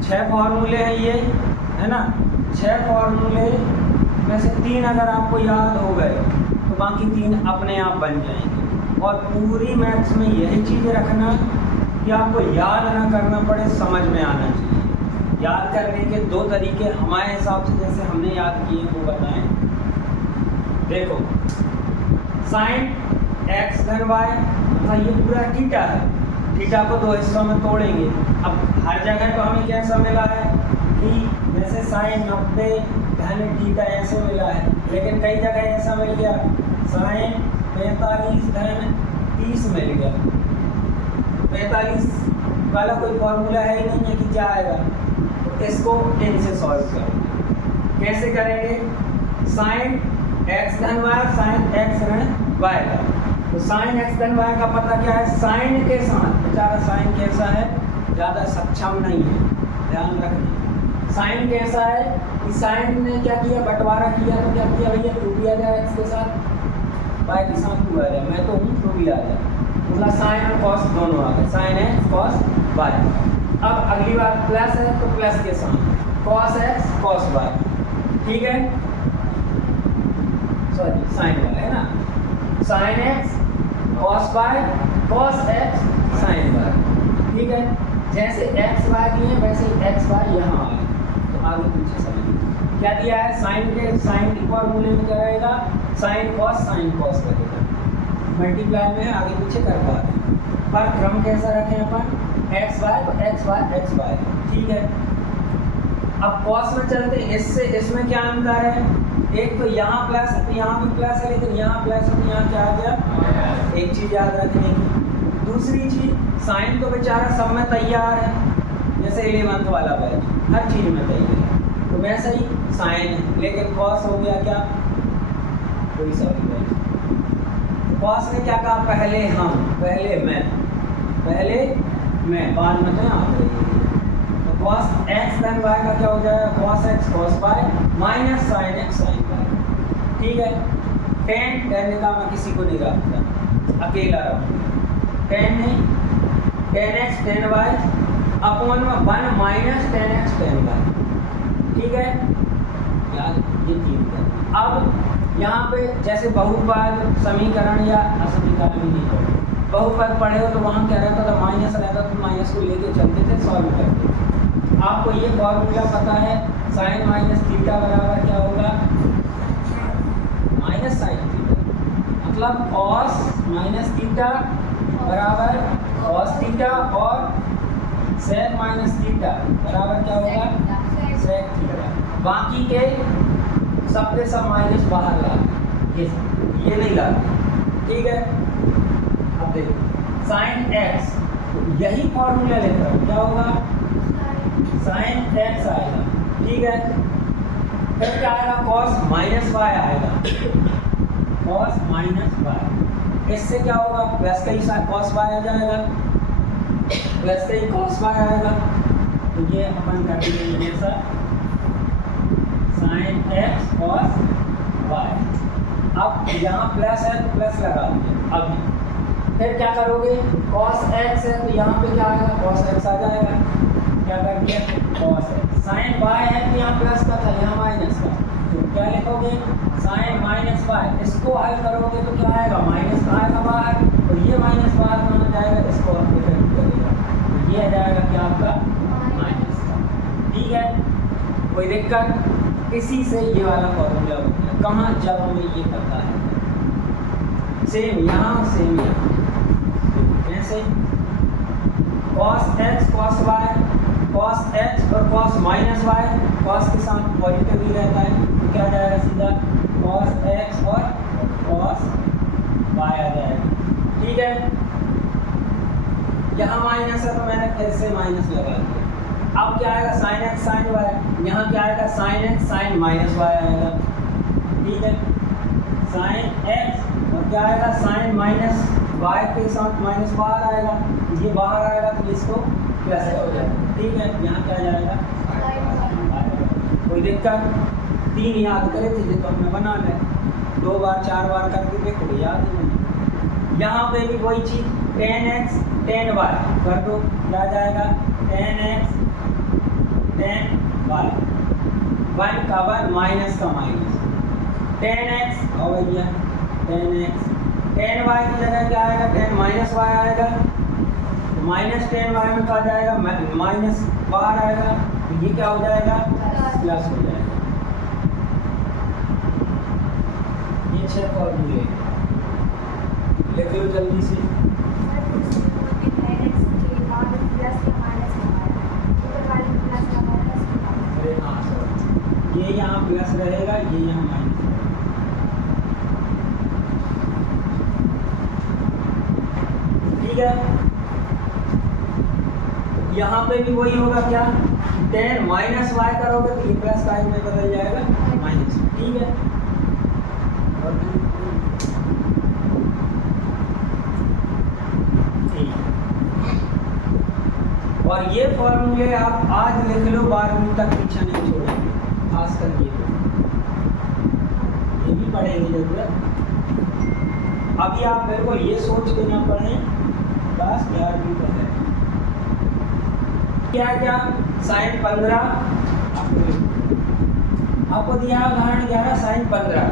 6 फॉर्मूले हैं ये, है ना। 6 फॉर्मूले में से 3 अगर आपको याद हो गए तो बाकी 3 अपने आप बन जाएंगे। और पूरी मैथ्स में यही चीज़ रखना कि आपको याद ना करना पड़े, समझ में आना चाहिए। याद करने के 2 तरीके हमारे हिसाब से जैसे हमने याद किए वो बताएं। देखो, साइन x धन y, मतलब ये पूरा थीटा है, थीटा को 2 हिस्सों में तोड़ेंगे। अब हर जगह तो हमें कैसा मिला है कि जैसे साइन 90 धन थीटा ऐसे मिला है, लेकिन कई जगह ऐसा मिल गया साइन 45 धन 30 मिल गया। 45 वाला कोई फॉर्मूला है ही नहीं है कि क्या आएगा, तो इसको इनसे सॉल्व करेंगे। कैसे करेंगे? साइन x धन y, साइन x धन y का, तो साइन x धन y का पता क्या है? साइन के साथ, बेचारा साइन कैसा है, ज़्यादा सक्षम नहीं है, ध्यान रखना। साइन कैसा है कि साइन ने क्या किया, बंटवारा किया, तो क्या किया भैया, 2 भी आ जाए x के साथ, y के साथ 2 आ जाए, मैं तो हूँ 2 भी आ जाए, मतलब साइन और कॉस दोनों आ गए, साइन x कॉस y। अब अगली बार प्लस है तो प्लस के साथ कॉस x कॉस y, ठीक है, सॉरी साइन y है ना, sine x cos y cos x sine y, ठीक है। जैसे x y दिए वैसे x y यहाँ आए, तो आगे पीछे समझिए क्या दिया है। साइन के फॉर्मूले में क्या रहेगा, साइन कॉस रहेगा, मल्टीप्लाई में आगे पीछे कर पाते हैं, पर क्रम कैसा रखें अपन, x y तो x y, ठीक है। अब कॉस में चलते हैं, इससे इसमें क्या अंतर है, एक तो यहाँ प्लस है तो यहाँ भी प्लस है, लेकिन यहाँ प्लस है तो यहाँ क्या आ गया, एक चीज़ याद रखने की। दूसरी चीज़, साइन तो बेचारा सब में तैयार है, जैसे 11th वाला बैच हर चीज़ में तैयार है, तो वैसे ही साइन है, लेकिन कॉस हो गया क्या, कोई सॉरी बैच, कॉस ने क्या कहा, पहले मैं बाद में तो यहाँ पर कॉस x धन y का क्या हो जाएगा, कॉस x कॉस y माइनस साइन x साइन y, ठीक है। टेन का मैं किसी को नहीं रखता, अकेला रहूँगा, टेन नहीं, ten x ten y upon में 1 minus ten x ten y, ठीक है यार, ये चीज है। अब यहाँ पे जैसे बहुपद समीकरण या असमीकरण भी नहीं पढ़े, बहुपद पढ़े हो तो वहाँ क्या रहता था, माइनस रहता, तो माइनस को लेके चलते थे, सॉल्व करते थे। आपको ये फॉर्मूला पता है, साइन माइनस थीटा बराबर क्या होगा, माइनस साइन थीटा, मतलब कॉस माइनस थीटा बराबर कॉस थीटा, और सेक माइनस थीटा बराबर क्या होगा, सेक थीटा। बाकी के सब के सब माइनस बाहर ला, ये नहीं ला, ठीक है। अब देखो साइन x, यही फॉर्मूला लेकर क्या होगा, साइन x आएगा, ठीक है। फिर क्या आएगा, कॉस माइनस y आएगा, कॉस माइनस y, इससे क्या होगा, प्लस का ही कॉस y आ जाएगा, प्लस का ही कॉस y आएगा, तो ये अपन कर देंगे जैसा साइन x कॉस y। अब यहाँ प्लस है तो प्लस लगा दीजिए अभी, फिर क्या करोगे, cos x है तो यहाँ पे क्या आएगा, cos x आ जाएगा, क्या कर दिया, cos x। साइन y है तो यहाँ प्लस का था, यहाँ माइनस का, तो क्या लिखोगे, साइन माइनस y, इसको हल करोगे तो क्या आएगा, माइनस का आएगा बाहर, तो ये माइनस बाहर माना जाएगा, इसको आप डिफरेंट करेगा, तो ये आ जाएगा क्या आपका, माइनस का, ठीक है। कोई दिक्कत, इसी से ये वाला फॉर्मूला बनता है, कहाँ, जब हमें ये पता है, सेम यहाँ सेम यहाँ, कैसे, cos x cos y, cos x और cos माइनस y, cos के साथ पॉजिटिव ही रहता है, तो क्या आ जाएगा सीधा, cos x और cos y आ जाएगा, ठीक है। यहाँ माइनस है तो मैंने फिर से माइनस लगा दिया, अब क्या आएगा, साइन x साइन y, यहाँ क्या आएगा, sine x sine minus y आएगा, ठीक है। साइन x और क्या आएगा, साइन माइनस y के साथ माइनस बाहर आएगा, ये बाहर आएगा तो इसको प्लस हो जाएगा, ठीक है। यहाँ क्या जाएगा, कोई दिक्कत, 3 याद करे थे तो हमने बना लिया, 2 बार 4 बार करके देखो याद ही नहीं। यहाँ पे भी वही चीज़, tan x tan y कर दो, क्या जाएगा, tan x tan y, one का वन माइनस का माइनस, टेन एक्स और भैया टेन एक्स, टेन वाई की जगह क्या आएगा, टेन माइनस वाई आएगा, तो माइनस टेन वाई में क्या जाएगा, माइनस बाहर आएगा, तो ये क्या हो जाएगा, प्लस हो जाएगा। ये 6 फॉर्मूले लिख लो जल्दी से। अरे हाँ सर, ये यहाँ प्लस रहेगा, ये यहाँ माइनस रहेगा, ठीक है। यहाँ पे भी वही होगा क्या, टेन माइनस वाई करोगे तो ये प्लस वाई में बदल जाएगा माइनस, ठीक है। और ये फॉर्मूले आप आज लिख लो, 12वीं तक पीछा नहीं छोड़ेंगे, खासकर ये भी पढ़ेंगे जरूरत। अभी आप बिल्कुल ये सोच के ना पढ़ें, बस 11वीं तक है। क्या क्या साइन 15 आपको दिया, उदाहरण 11 साइन 15,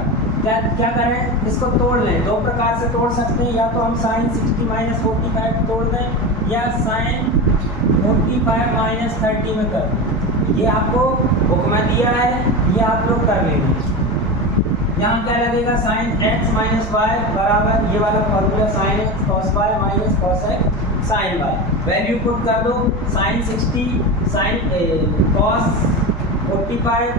क्या करें, इसको तोड़ लें। दो प्रकार से तोड़ सकते हैं, या तो हम साइन 60 माइनस 45 तोड़ दें, या साइन 45 माइनस 30 में कर। ये आपको बुक में दिया है, ये आप लोग कर लेंगे। यहाँ क्या लगेगा, साइन x माइनस वाई बराबर ये वाला formula, sine x cos y minus cos x sine y. Value put कर दो, साइन 60 साइन कॉस 45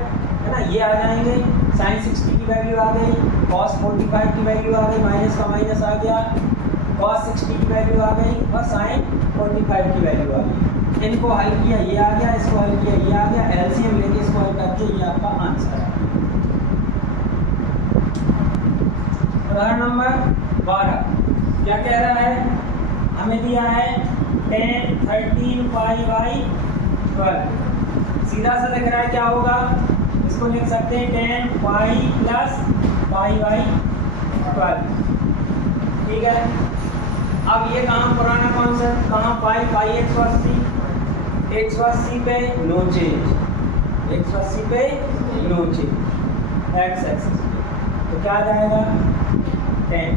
है ना, ये आ जाएंगे। साइन 60 की वैल्यू आ गई, कॉस 45 की वैल्यू आ गई, माइनस का माइनस आ गया, कॉस 60 की वैल्यू आ गई और साइन 45 की वैल्यू आ गई। इनको हल किया, ये आ गया, इसको हल किया, ये आ गया, एलसीएम लेके इसको हल करके ये आपका आंसर है। उदाहरण नंबर 12 क्या कह रहा है, हमें दिया है 10 13 पाई बाई 12, सीधा सा लिख रहा है, क्या होगा, इसको लिख सकते हैं 10 पाई प्लस पाई बाई 12, ठीक है। अब ये कहाँ पुराना कॉन्सेप्ट, कहाँ पाई, पाई 180 पे नो चेंज, 180 पे नो चेंज, एक्स एक्सिस, तो क्या आ जाएगा 10,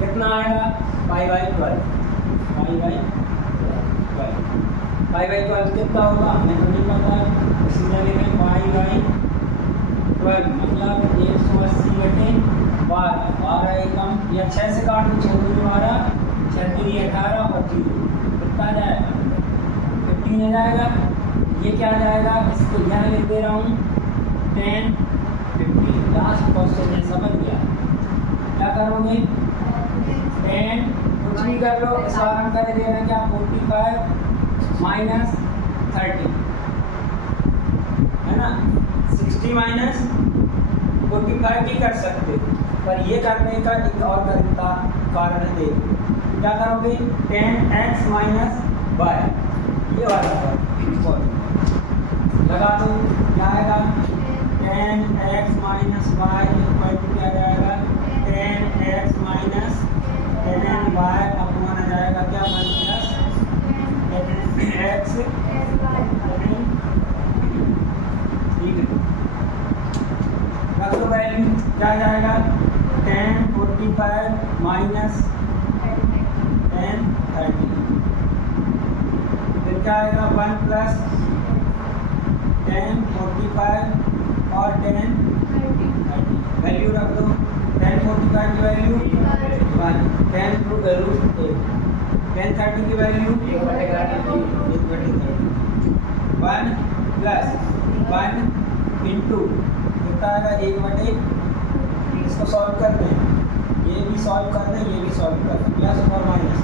कितना आएगा पाई बाई 12, पाई बाई 12 कितना होगा हमें तो नहीं पता, सीधा लिखें पाई बाई 12 मतलब 180 बटे 12, 12 एकम या 6 से काट दो, 6 दूनी 12, 6 दूनी 18 और 0 कितना आ जाएगा 15 आ जाएगा। ये क्या आ जाएगा, इसको यहाँ लिख दे रहा हूँ 10 15, लास्ट क्वेश्चन है, समझ गया। क्या करोगे 10 कुछ भी कर लो, इस बार हम कर दे रहे हैं क्या 45 माइनस 30 है ना, 60 माइनस 45 भी कर सकते, पर ये करने का एक और तरीका कारण है, देखो क्या करोगे 10x माइनस वाई, ये वाला लगा दो, क्या आएगा 10x minus Y equal to क्या जाएगा 10x माइनस 10y अपॉन आ जाएगा क्या 1 प्लस 10x, ठीक है। रख दो वैल्यू, क्या जाएगा 10 45 माइनस 10 30, फिर क्या आएगा 1 प्लस 10 45 और 10 30, वैल्यू रख दो, 10 45 की वैल्यू 1, 10 रूट 10 30 की वैल्यू 1 प्लस 1 इंटू कितना आएगा 1/, इसको सॉल्व करते हैं, ये भी सॉल्व कर दें, ये भी सॉल्व कर दें, प्लस और माइनस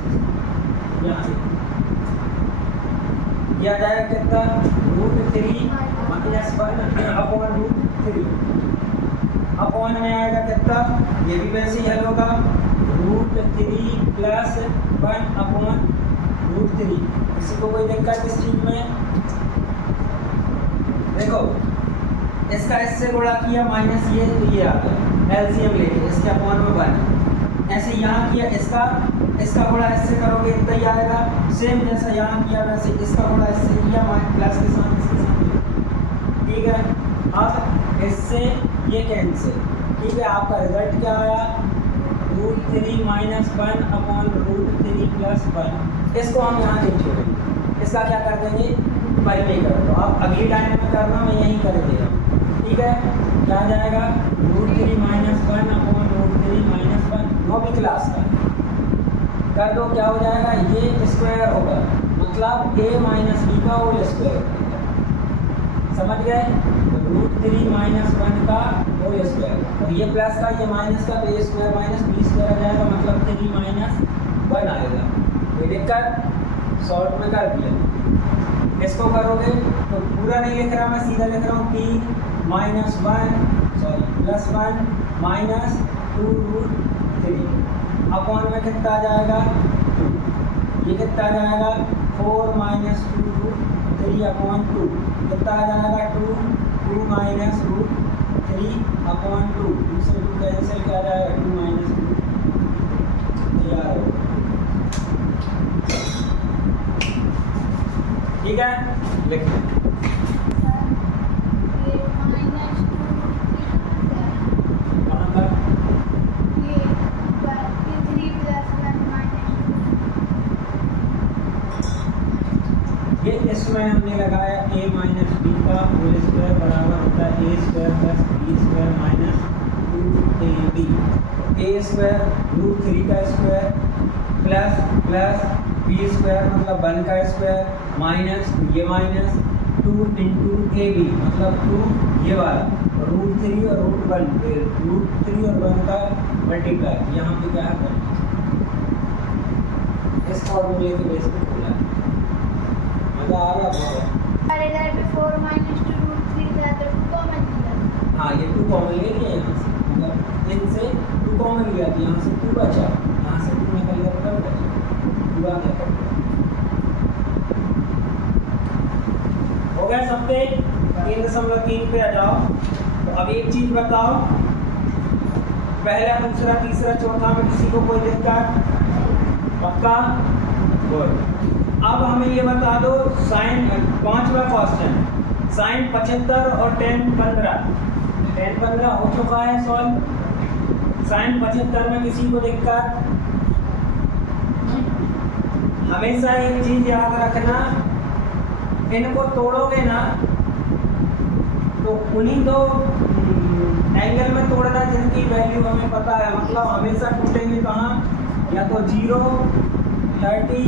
यहाँ से ये आ जाएगा कितना √3 माइनस 1 अपॉन √3, अपॉन में आएगा कितना, ये भी वैसे ही हल होगा √3 प्लस 1 अपॉन √3। किसी को कोई दिक्कत इस चीज में, देखो इसका इससे गुणा किया माइनस ये, तो ये आ गया, एलसीएम लेके इसके अपॉन में 1, ऐसे यहाँ किया, इसका गुणा इससे करोगे इतना ही आएगा। सेम जैसा यहाँ किया वैसे इसका गुणा इससे किया, प्लस के साथ इसके साथ किया। ठीक है, अब इससे ये कैंसिल। ठीक है, आपका रिजल्ट क्या आया? √3 - 1 अपॉन √3 + 1। इसको हम यहाँ नहीं छोड़ेंगे, इसका क्या कर देंगे? पहले ही कर दो। आप अगली लाइन में करना, मैं यहीं कर दे रहा हूँ। ठीक है, क्या आ जाएगा? √3 - 1 अपॉन √3 - 1, 9वीं क्लास का कर दो। क्या हो जाएगा? ये स्क्वायर होगा, मतलब a - b का होल स्क्वायर। समझ गए? √3 - 1 का होल स्क्वायर, और ये प्लस का ये माइनस का, तो a square minus b square आ जाएगा, मतलब 3 - 1 आएगा। ये देखकर शॉर्ट में कर दिया। इसको करोगे तो पूरा नहीं लिख रहा मैं, सीधा लिख रहा हूँ 3 - 1 +1 -2√3 अपॉन में कितना आ जाएगा? 2। ये कितना आ जाएगा? 4 - 2√3 अपॉन 2 कितना आ जाएगा? 2 - √3 अपॉन 2, 2 से 2 कैंसिल क्या आ जाएगा? 2 - 2 तैयार हो। ठीक है, लिख लें। कहाँ पर? ये इसमें हमने लगाया a - b का होल स्क्वायर बराबर होता है a² + b² - 2ab। a² √3 का स्क्वायर प्लस b² मतलब 1 का स्क्वायर माइनस ये माइनस 2 × ab मतलब 2 ये वाला √3 और √3 और 1 का मल्टीप्लाई। यहाँ पे क्या है? इस फॉर्मूले के बेस पे खोला है। मजा आ गया बहुत। हाँ, ये 2 कॉमन ले लिया यहाँ से, मतलब इनसे 2 कॉमन लिया, यहाँ से 2 बचा, यहाँ से 2 निकल गया, तब बचा पूरा क्या हो गया। सबके 3.3 पे आ जाओ। तो अब एक चीज बताओ, पहला, दूसरा, तीसरा, चौथा में किसी को कोई दिक्कत? पक्का? गुड। अब हमें ये बता दो साइन, 5वां क्वेश्चन, साइन 75 और tan 15 हो चुका है सॉल्व। साइन 75 में किसी को दिक्कत? हमेशा एक चीज याद रखना, इनको तोड़ोगे ना तो उन्हीं दो एंगल में तोड़ना जिनकी वैल्यू हमें पता है, मतलब हमेशा टूटेंगे कहाँ? या तो 0, 30,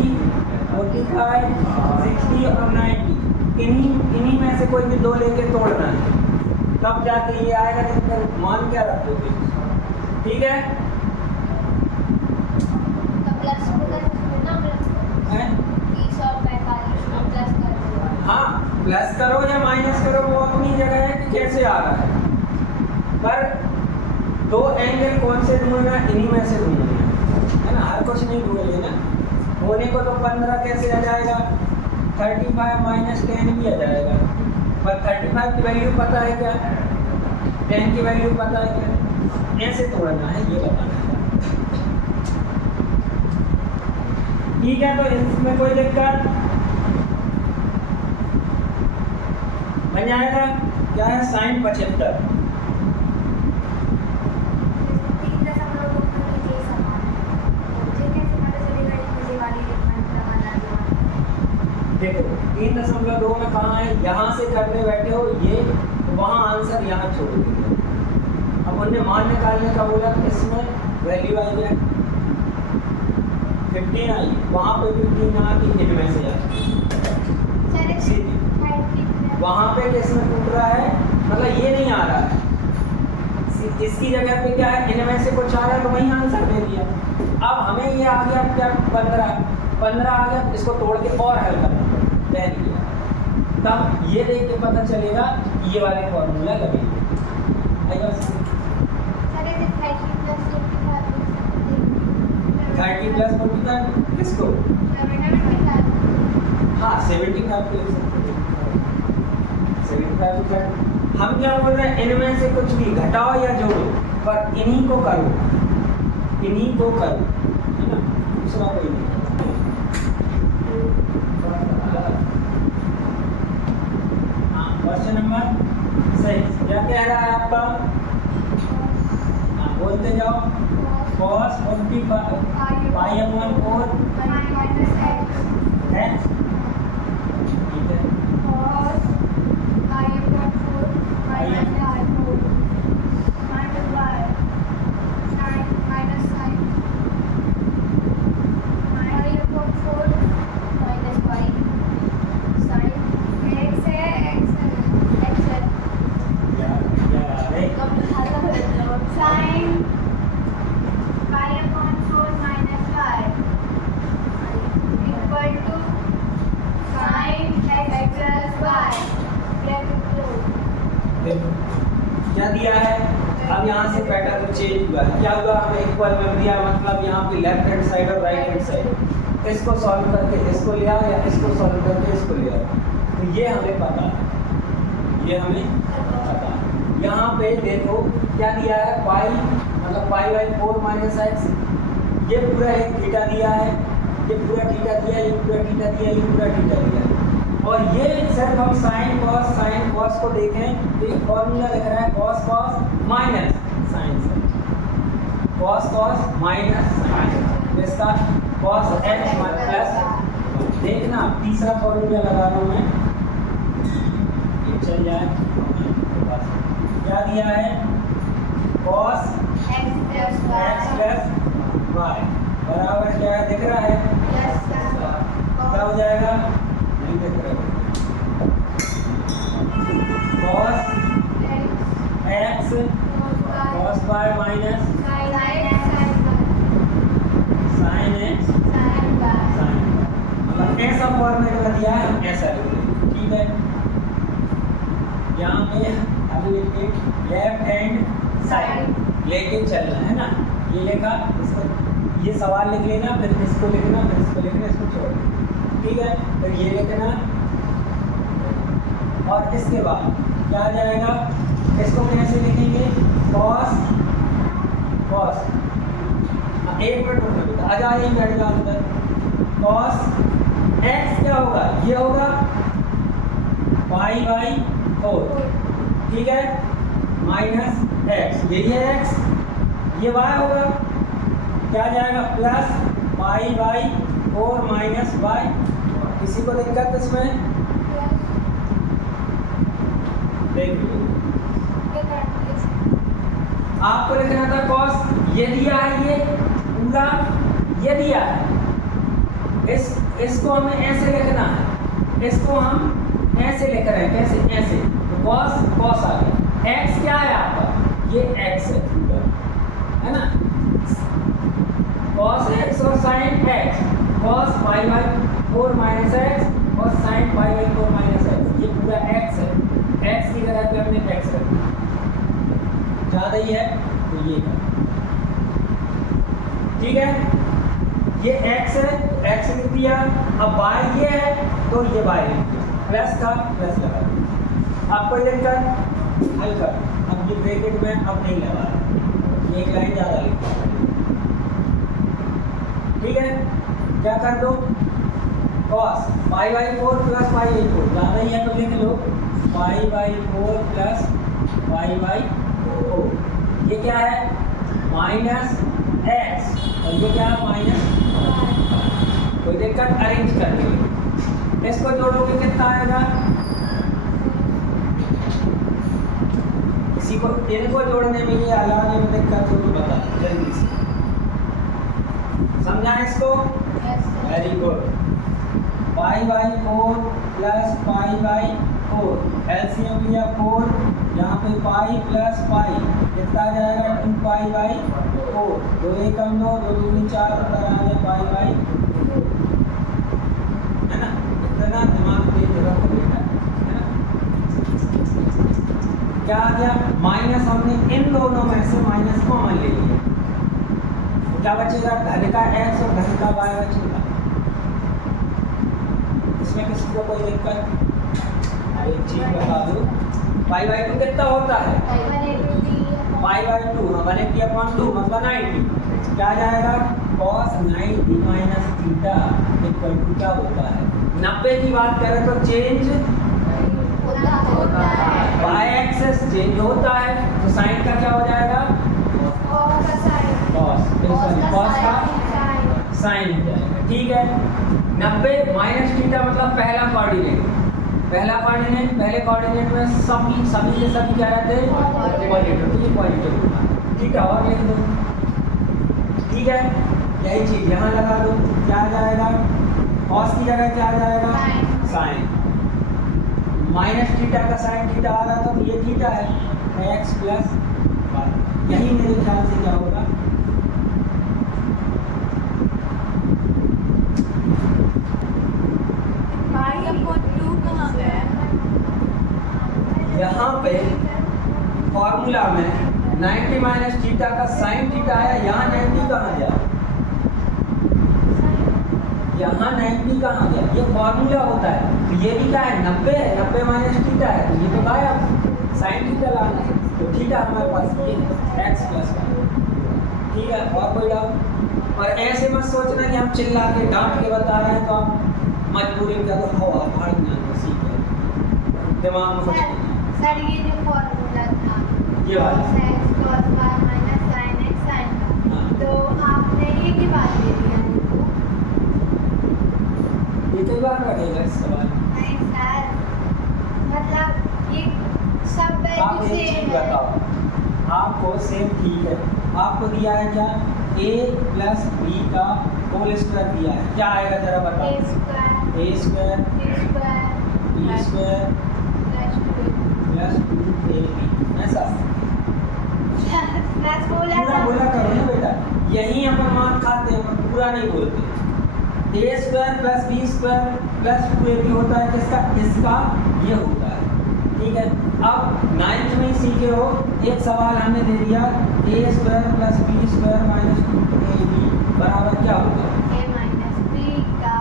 45, 60 और 90, इन्हीं में से कोई भी 2 लेके तोड़ना है, तब जाके ये आएगा। जिसका मान क्या रखोगे? ठीक है, हाँ, प्लस करो या माइनस करो वो अपनी जगह है कि कैसे आ रहा है, पर 2 एंगल कौन से ढूंढना? इन्हीं में से ढूंढना है ना, हर कुछ नहीं ढूंढ लेना। होने को तो 15 कैसे आ जाएगा? 35 - 10 भी आ जाएगा, पर 35 की वैल्यू पता है क्या? 10 की वैल्यू पता है क्या? ऐसे तोड़ना है, ये बताना है। ठीक है, तो इसमें कोई दिक्कत बन जाएगा। क्या है? साइन 75। देखो 3.2 में कहाँ है? यहाँ से करने बैठे हो ये, तो वहाँ आंसर यहाँ छोड़ दीजिए। अब उन्हें मान निकालने का बोला, इसमें वैल्यू आई है 15 आई, वहाँ पे 15 आती, इनमें से आई वहाँ पे किसमें टूट रहा है? मतलब ये नहीं आ रहा है, इसकी जगह पे क्या है? इनमें से कुछ आ रहा है, तो वही आंसर दे दिया। अब हमें ये आ गया क्या? 15 आ गया, इसको तोड़ के और हल करना पड़ेगा, तब ये देख के पता चलेगा ये वाले फॉर्मूला लगेगा। 30 + 45 किसको? हाँ, 75 के लिए 75। हम क्या बोल रहे हैं? इनमें से कुछ भी घटाओ या जोड़ो, पर इन्हीं को करो, इन्हीं को करो, है ना, दूसरा कोई नहीं। हाँ, क्वेश्चन नंबर 6 क्या कह रहा है आपका? हाँ, बोलते जाओ। cos 45 पाई अपॉन 4 x, ठीक है, क्या दिया है? अब यहाँ से पैटर्न चेंज हुआ है। क्या हुआ? हमें इक्वल में दिया, मतलब यहाँ पे लेफ्ट हैंड साइड और राइट हैंड साइड, इसको सॉल्व करके इसको ले आओ या इसको सॉल्व करके इसको ले आओ, तो ये हमें पता है, ये हमें पता है। यहाँ पे देखो क्या दिया है, पाई मतलब पाई बाई 4 माइनस एक्स, ये पूरा एक थीटा दिया है, ये पूरा थीटा दिया, ये पूरा थीटा दिया, ये पूरा थीटा दिया, और ये सिर्फ हम साइन कॉस को देखें तो एक फॉर्मूला लिख रहा है कॉस कॉस माइनस साइन से, कॉस कॉस माइनस साइन, इसका कॉस एक्स प्लस, देखना तीसरा फॉर्मूला लगा रहा हूँ मैं, ये चल जाए, क्या दिया है, कॉस एक्स प्लस वाई बराबर क्या है, दिख रहा है, क्या हो जाएगा, नहीं दिख रहा है, cos x cos y minus sin x sin y, मतलब ऐसा फॉर्मेट में दिया है, ऐसा लिखिए, ठीक है। यहाँ पे अभी लिखिए लेफ्ट हैंड साइड लेके चलना है ना, ये लिखा, इसको ये सवाल लिख लेना, फिर इसको लिखना, फिर इसको लिखना, इसको छोड़ना, ठीक है, फिर ये लिखना, और इसके बाद क्या आ जाएगा, इसको कैसे लिखेंगे, cos cos, एक मिनट रुकना बेटा, आ जाइए बैठ जाओ अंदर, cos x क्या होगा, ये होगा पाई बाई 4, ठीक है, माइनस x, यही है x, ये y होगा, क्या जाएगा, plus pi by 4 minus y, किसी को दिक्कत इसमें, देख लो आपको लिखना था cos, ये दिया है, ये पूरा ये दिया है, इसको हमें ऐसे लिखना है, इसको हम ऐसे लिख रहे हैं, कैसे, ऐसे, तो cos cos आ गया, x क्या है आपका, ये x है ना, cos x और sin x, cos pi by 4 minus x और sin pi by 4 minus x, ये पूरा x है, x की जगह पे हमने x रख दिया, ज़्यादा ही है तो ये है, ठीक है, ये x है, x लिख दिया, अब y ये है तो ये y लिख दिया, प्लस का प्लस लगा दिया, अब कोई दिक्कत, हल कर, अब ये ब्रैकेट में अब नहीं लगा, ये एक लाइन ज़्यादा लिख दिया, ठीक है, क्या कर दो, cos pi by 4 plus pi by 4, ज़्यादा ही है तो लिख लो, pi by 4 plus pi by 4, ये क्या है, माइनस x, और ये क्या है, माइनस, कोई दिक्कत, अरेंज कर देंगे, इसको जोड़ोगे कितना आएगा, किसी को इनको जोड़ने में ये हलाने में दिक्कत हो तो बता जल्दी से, समझा इसको, very good, pi by 4 plus pi by 4, LCM लिया 4, यहाँ पे पाई प्लस पाई कितना आ जाएगा, 2 पाई बाई 4, 2 एकम 2, 2 दूनी 4, ऊपर आ गया पाई बाई 4, है ना, इतना दिमाग तेज रखो बेटा, है ना, क्या आ गया, माइनस, हमने इन दोनों में से माइनस कॉमन ले लिया, तो क्या बचेगा, धन का x और धन का y बचेगा, इसमें किसी को कोई दिक्कत, एक चीज बता दो, पाई बाई 2 कितना होता है, पाई बाई 2, 180/2 मतलब 90, क्या आ जाएगा cos 90 minus theta equal to क्या होता है 90 की बात करें तो चेंज होता है y एक्सिस चेंज होता है तो साइन का क्या हो जाएगा cos cos का साइन हो जाएगा ठीक है 90 माइनस थीटा मतलब पहला कोऑर्डिनेट पहले कोऑर्डिनेट में सभी के सभी क्या रहते हैं पॉजिटिव तो ये पॉजिटिव थीटा और लिख दो ठीक है यही चीज यहाँ लगा दो क्या आ जाएगा cos की जगह क्या आ जाएगा साइन माइनस थीटा का साइन थीटा आ रहा था तो ये थीटा है x प्लस y यही मेरे ख्याल से क्या होगा यहाँ पे फॉर्मूला में 90 माइनस थीटा का साइन थीटा आया यहाँ 90 कहाँ गया यहाँ 90 कहाँ गया ये फॉर्मूला होता है तो ये भी क्या है 90 है 90 माइनस थीटा है तो ये तो गायब साइन थीटा लाना है तो थीटा हमारे पास ये x प्लस ठीक है और कोई डाउट और ऐसे मत सोचना कि हम चिल्ला के डांट के बता रहे हैं तो आप मजबूरी में क्या तो हवा फाड़ देना सीख है दिमाग में कुछ सर ये जो फॉर्मूला था ये वाला sin cos y minus sin x sin हाँ। तो आपने ये की बात दे दिया हमको ये तो बात रखेगा इस सवाल नहीं सर मतलब ये सब आप वैल्यू एक चीज सेम है बताओ आपको सेम ठीक है आपको दिया है क्या a प्लस बी का होल स्क्वायर दिया है क्या आएगा जरा a बताओ square a square b b square square plus 2 plus 2ab ऐसा प्लस बोला पूरा था बोला करो ना बेटा यही अपन मान खाते हैं पर पूरा नहीं बोलते a square plus b square plus 2ab होता है किसका इसका ये होता है ठीक है अब 9th में ही सीखे हो एक सवाल हमने दे दिया a square plus b square minus 2ab बराबर क्या होगा a minus b का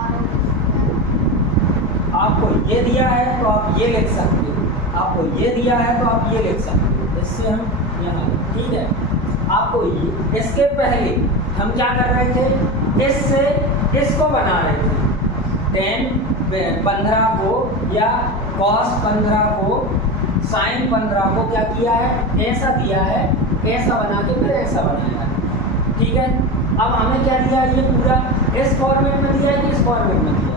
आपको ये दिया है तो आप ये लिख सकते हो आपको ये दिया है तो आप ये लिख सकते हो इससे हम यहाँ ठीक है आपको ये इसके पहले हम क्या कर रहे थे इससे इसको बना रहे थे 15 को या cos 15 को sin 15 को क्या किया है ऐसा दिया है ऐसा बना के फिर ऐसा बनाया है ठीक है अब हमें क्या दिया ये पूरा इस फॉर्मेट में दिया है कि इस फॉर्मेट में दिया है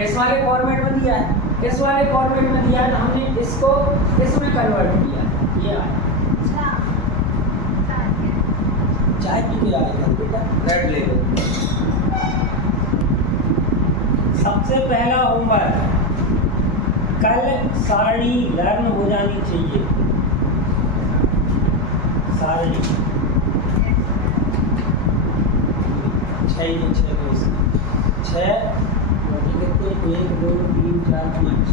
इस वाले फॉर्मेट में दिया है इस वाले फॉर्मेट में दिया है तो हमने इसको इसमें कन्वर्ट किया है ये आया चाय पी के आएगा बेटा रेड ले लो सबसे पहला होमवर्क कल सारणी लर्न हो जानी चाहिए सारणी 6 1 2 3 4 5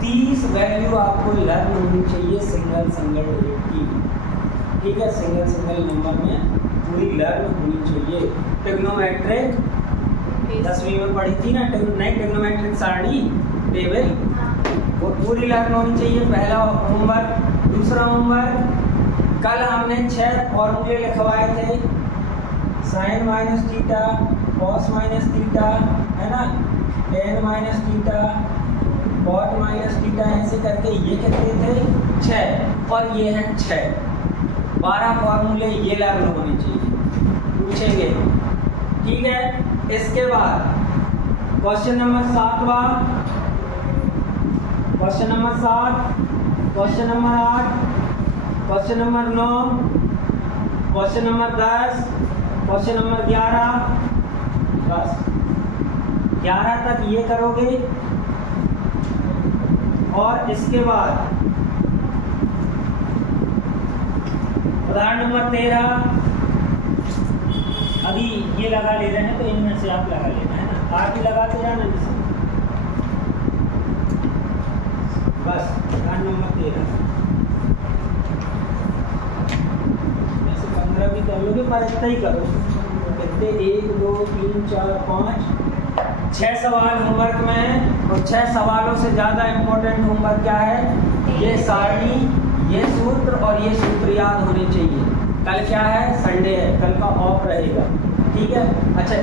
30 वैल्यू आपको लर्न होनी चाहिए सिंगल डिजिट की ठीक है सिंगल नंबर में पूरी लर्न होनी चाहिए ट्रिग्नोमेट्रिक 10वीं में पढ़ी थी ना ट्रिग्नोमेट्रिक सारणी टेबल वो पूरी लर्न होनी चाहिए पहला होमवर्क दूसरा होमवर्क कल हमने 6 फॉर्मूले लिखवाए थे sine minus theta cos minus theta है ना tan minus theta cot minus theta ऐसे करके ये कितने थे 6 और ये है 6 12 फॉर्मूले ये लर्न होने चाहिए पूछेंगे ठीक है इसके बाद क्वेश्चन नंबर 7वां question number 7 question number 8 question number 9 question number 10 question number 11 बस 11 तक ये करोगे और इसके बाद उदाहरण नंबर 13 अभी ये लगा ले रहे हैं तो इनमें से आप लगा लेना है ना आप ही लगाते जाना जैसे बस उदाहरण नंबर 13 ऐसे 15 भी कर लोगे पर इतना ही करो कितने 1 2 3 4 5 6 सवाल होमवर्क में है और 6 सवालों से ज़्यादा इम्पोर्टेंट होमवर्क क्या है ये सारणी ये सूत्र और ये सूत्र याद होने चाहिए कल क्या है, संडे है, कल का ऑफ रहेगा, ठीक है। अच्छा